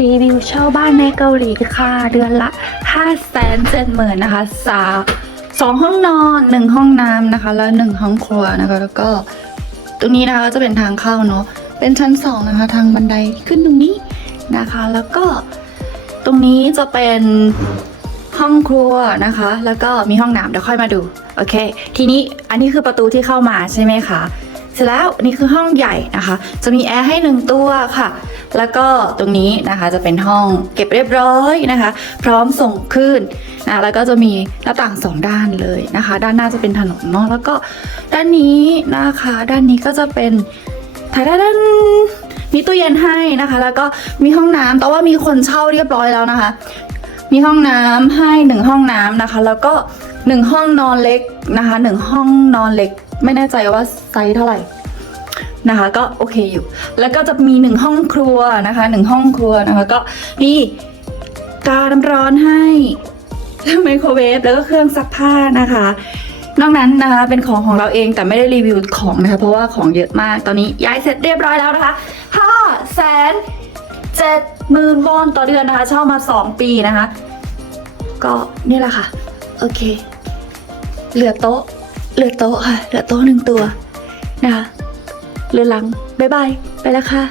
รีวิวเช่าบ้านในเกาหลีค่ะ เดือนละ 5 7 0 0 0 0นะคะสาสองห้องนอนหนึ่งห้องน้ำนะคะ แล้วหนึ่งห้องครัวนะคะ แล้วก็ตรงนี้นะคะจะเป็นทางเข้าเนาะเป็นชั้นสองนะคะ ทางบันไดขึ้นตรงนี้นะคะ แล้วก็ตรงนี้จะเป็นห้องครัวนะคะ แล้วก็มีห้องน้ำเดี๋ยวค่อยมาดูโอเค ทีนี้อันนี้คือประตูที่เข้ามาใช่ไหมคะเสร็จแล้วนนี้คือห้องใหญ่นะคะ จะมีแอร์ให้หนึ่งตัวค่ะ แล้วก็ตรงนี้นะคะจะเป็นห้องเก็บเรียบร้อยนะคะ พร้อมส่งขึ้นนะแล้วก็จะมีหน้าต่างสองด้านเลยนะคะ ด้านหน้าจะเป็นถนนเนาะแล้วก็ด้านนี้นะคะ ด้านนี้ก็จะเป็นถ่ายด้านมีตู้เย็นให้นะคะ แล้วก็มีห้องน้ำแต่ว่ามีคนเช่าเรียบร้อยแล้วนะคะ มีห้องน้ำให้หนึ่งห้องน้ำนะคะ แล้วก็หนึ่งห้องนอนเล็กนะคะหนึ่งห้องนอนเล็ก ไม่แน่ใจว่าไซส์เท่าไหร่ นะคะ ก็โอเคอยู่ แล้วก็จะมีหนึ่งห้องครัวนะคะหนึ่งห้องครัวนะคะ ก็มีกาน้ำร้อนให้ไมโครเวฟแล้วก็เครื่องซักผ้านะคะ นอกนั้นนะคะเป็นของของเราเองแต่ไม่ได้รีวิวของนะคะ เพราะว่าของเยอะมากตอนนี้ย้ายเสร็จเรียบร้อยแล้วนะคะห้าแสนเจ็ดหมื่นวอนต่อเดือนนะคะเช่ามา2ปีนะคะ ก็นี่แหละค่ะ โอเค เหลือโต๊ะ เหลือโต๊ะค่ะ เหลือโต๊ะหนึ่งตัวนะคะ เรือหลัง บ๊ายบาย ไปแล้วค่ะ